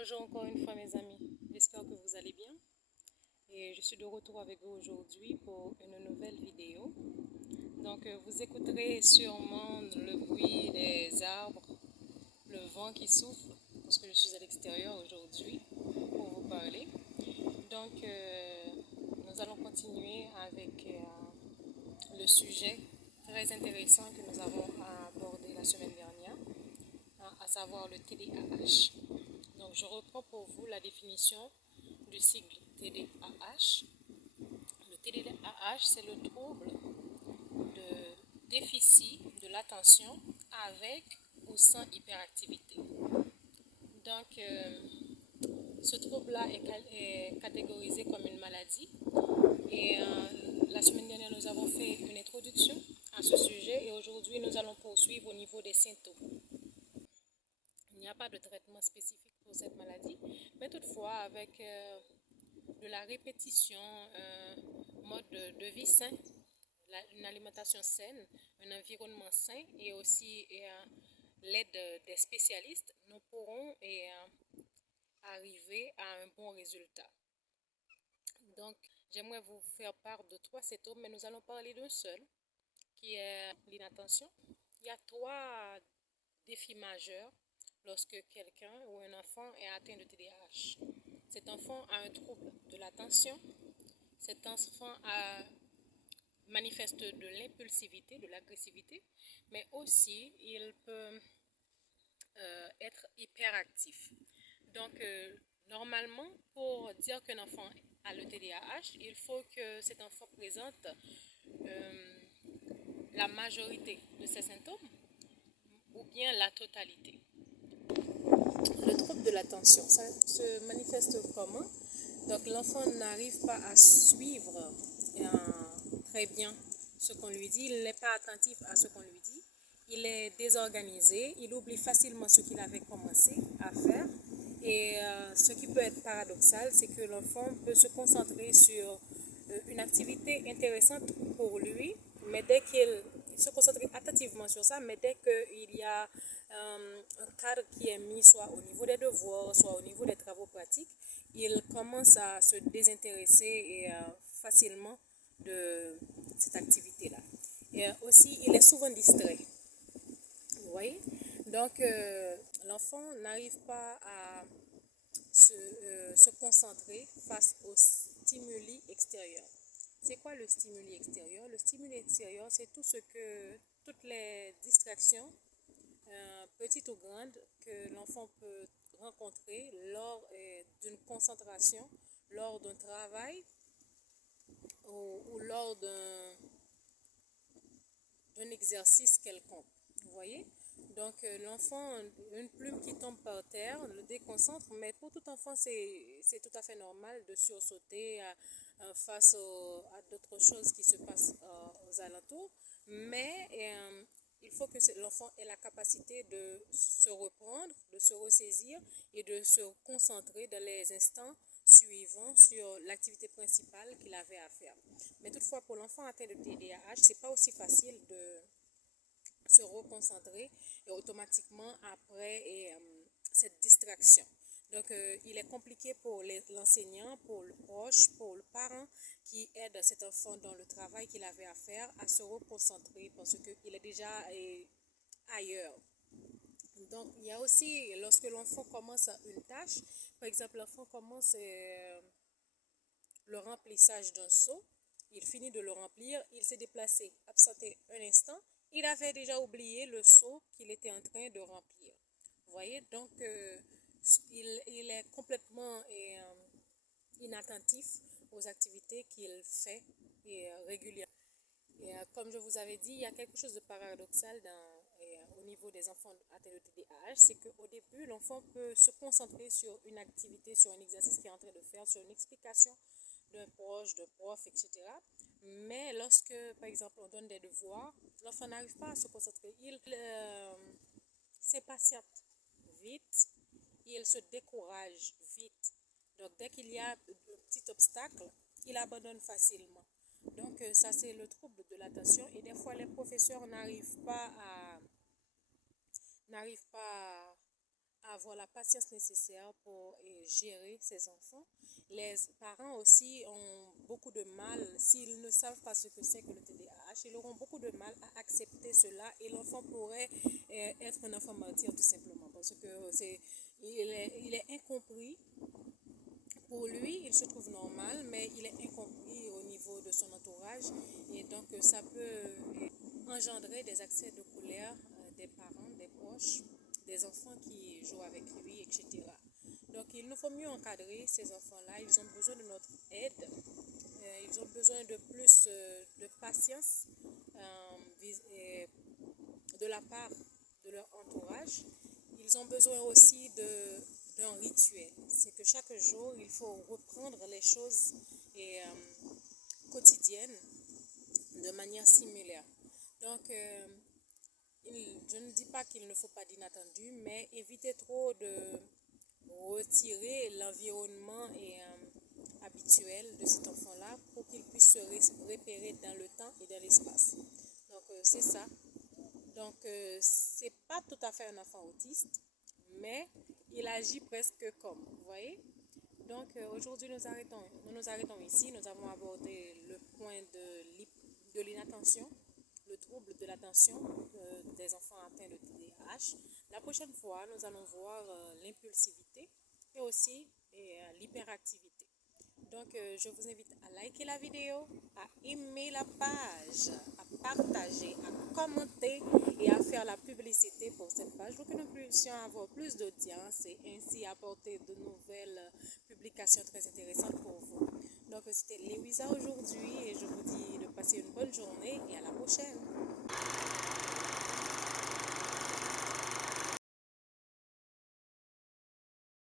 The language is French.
Bonjour encore une fois mes amis, j'espère que vous allez bien et je suis de retour avec vous aujourd'hui pour une nouvelle vidéo. Donc vous écouterez sûrement le bruit des arbres, le vent qui souffle parce que je suis à l'extérieur aujourd'hui pour vous parler. Donc nous allons continuer avec le sujet très intéressant que nous avons abordé la semaine dernière, à savoir le TDAH. Donc, je reprends pour vous la définition du sigle TDAH. Le TDAH, c'est le trouble de déficit de l'attention avec ou sans hyperactivité. Donc, ce trouble-là est catégorisé comme une maladie. Et la semaine dernière, nous avons fait une introduction à ce sujet et aujourd'hui, nous allons poursuivre au niveau des symptômes. Il n'y a pas de traitement spécifique pour cette maladie, mais toutefois, avec de la répétition, un mode de vie sain, une alimentation saine, un environnement sain et aussi l'aide des spécialistes, nous pourrons arriver à un bon résultat. Donc, j'aimerais vous faire part de 3 symptômes, mais nous allons parler d'un seul, qui est l'inattention. Il y a 3 défis majeurs lorsque quelqu'un ou un enfant est atteint de TDAH. Cet enfant a un trouble de l'attention, cet enfant manifeste de l'impulsivité, de l'agressivité, mais aussi il peut être hyperactif. Donc, normalement, pour dire qu'un enfant a le TDAH, il faut que cet enfant présente la majorité de ses symptômes ou bien la totalité. Le trouble de l'attention, ça se manifeste comment? Donc l'enfant n'arrive pas à suivre très bien ce qu'on lui dit, il n'est pas attentif à ce qu'on lui dit, il est désorganisé, il oublie facilement ce qu'il avait commencé à faire. Et ce qui peut être paradoxal, c'est que l'enfant peut se concentrer sur une activité intéressante pour lui, mais dès qu'il se concentre attentivement sur ça, mais dès qu'il y a un cadre qui est mis soit au niveau des devoirs, soit au niveau des travaux pratiques, il commence à se désintéresser et facilement de cette activité-là. Et aussi, il est souvent distrait. Vous voyez? Donc, l'enfant n'arrive pas à se concentrer face aux stimuli extérieurs. C'est quoi le stimuli extérieur? Le stimuli extérieur, c'est toutes les distractions, petites ou grandes, que l'enfant peut rencontrer lors d'une concentration, lors d'un travail ou lors d'un exercice quelconque. Vous voyez? Donc l'enfant, une plume qui tombe par terre le déconcentre, mais pour tout enfant, c'est tout à fait normal de sursauter face à d'autres choses qui se passent aux alentours. Mais il faut que l'enfant ait la capacité de se reprendre, de se ressaisir et de se concentrer dans les instants suivants sur l'activité principale qu'il avait à faire. Mais toutefois, pour l'enfant atteint de TDAH, c'est pas aussi facile de se reconcentrer et automatiquement après cette distraction. Donc, il est compliqué pour l'enseignant, pour le proche, pour le parent qui aide cet enfant dans le travail qu'il avait à faire à se reconcentrer parce qu'il est déjà ailleurs. Donc, il y a aussi, lorsque l'enfant commence une tâche, par exemple, l'enfant commence le remplissage d'un seau, il finit de le remplir, il s'est déplacé, absenté un instant, il avait déjà oublié le seau qu'il était en train de remplir. Vous voyez, donc il est complètement inattentif aux activités qu'il fait régulièrement. Et comme je vous avais dit, il y a quelque chose de paradoxal au niveau des enfants atteints de TDAH, c'est qu'au début, l'enfant peut se concentrer sur une activité, sur un exercice qu'il est en train de faire, sur une explication d'un proche, d'un prof, etc. Mais lorsque, par exemple, on donne des devoirs, l'enfant n'arrive pas à se concentrer. Il s'impatiente vite, il se décourage vite. Donc, dès qu'il y a un petit obstacle, il abandonne facilement. Donc, ça, c'est le trouble de l'attention. Et des fois, les professeurs n'arrivent pas avoir la patience nécessaire pour gérer ses enfants. Les parents aussi ont beaucoup de mal, s'ils ne savent pas ce que c'est que le TDAH, ils auront beaucoup de mal à accepter cela et l'enfant pourrait être un enfant martyr tout simplement parce que il est incompris. Pour lui, il se trouve normal, mais il est incompris au niveau de son entourage et donc ça peut engendrer des accès de colère des parents, des proches, des enfants qui jouent avec lui, etc. Donc il nous faut mieux encadrer ces enfants-là, ils ont besoin de notre aide, ils ont besoin de plus de patience de la part de leur entourage. Ils ont besoin aussi d'un rituel. C'est que chaque jour, il faut reprendre les choses quotidiennes de manière similaire. Donc, je ne dis pas qu'il ne faut pas d'inattendu, mais évitez trop de retirer l'environnement habituel de cet enfant-là pour qu'il puisse se repérer dans le temps et dans l'espace. Donc, c'est ça. Donc, c'est pas tout à fait un enfant autiste, mais il agit presque comme, vous voyez. Donc, aujourd'hui, nous nous arrêtons ici. Nous avons abordé le point de l'inattention, le trouble de l'attention des enfants atteints de TDAH. La prochaine fois, nous allons voir l'impulsivité et aussi l'hyperactivité. Donc, je vous invite à liker la vidéo, à aimer la page, à partager, à commenter et à faire la publicité pour cette page pour que nous puissions avoir plus d'audience et ainsi apporter de nouvelles publications très intéressantes pour vous. Donc, c'était Lewisa aujourd'hui et je vous dis de passer une bonne journée et à la prochaine.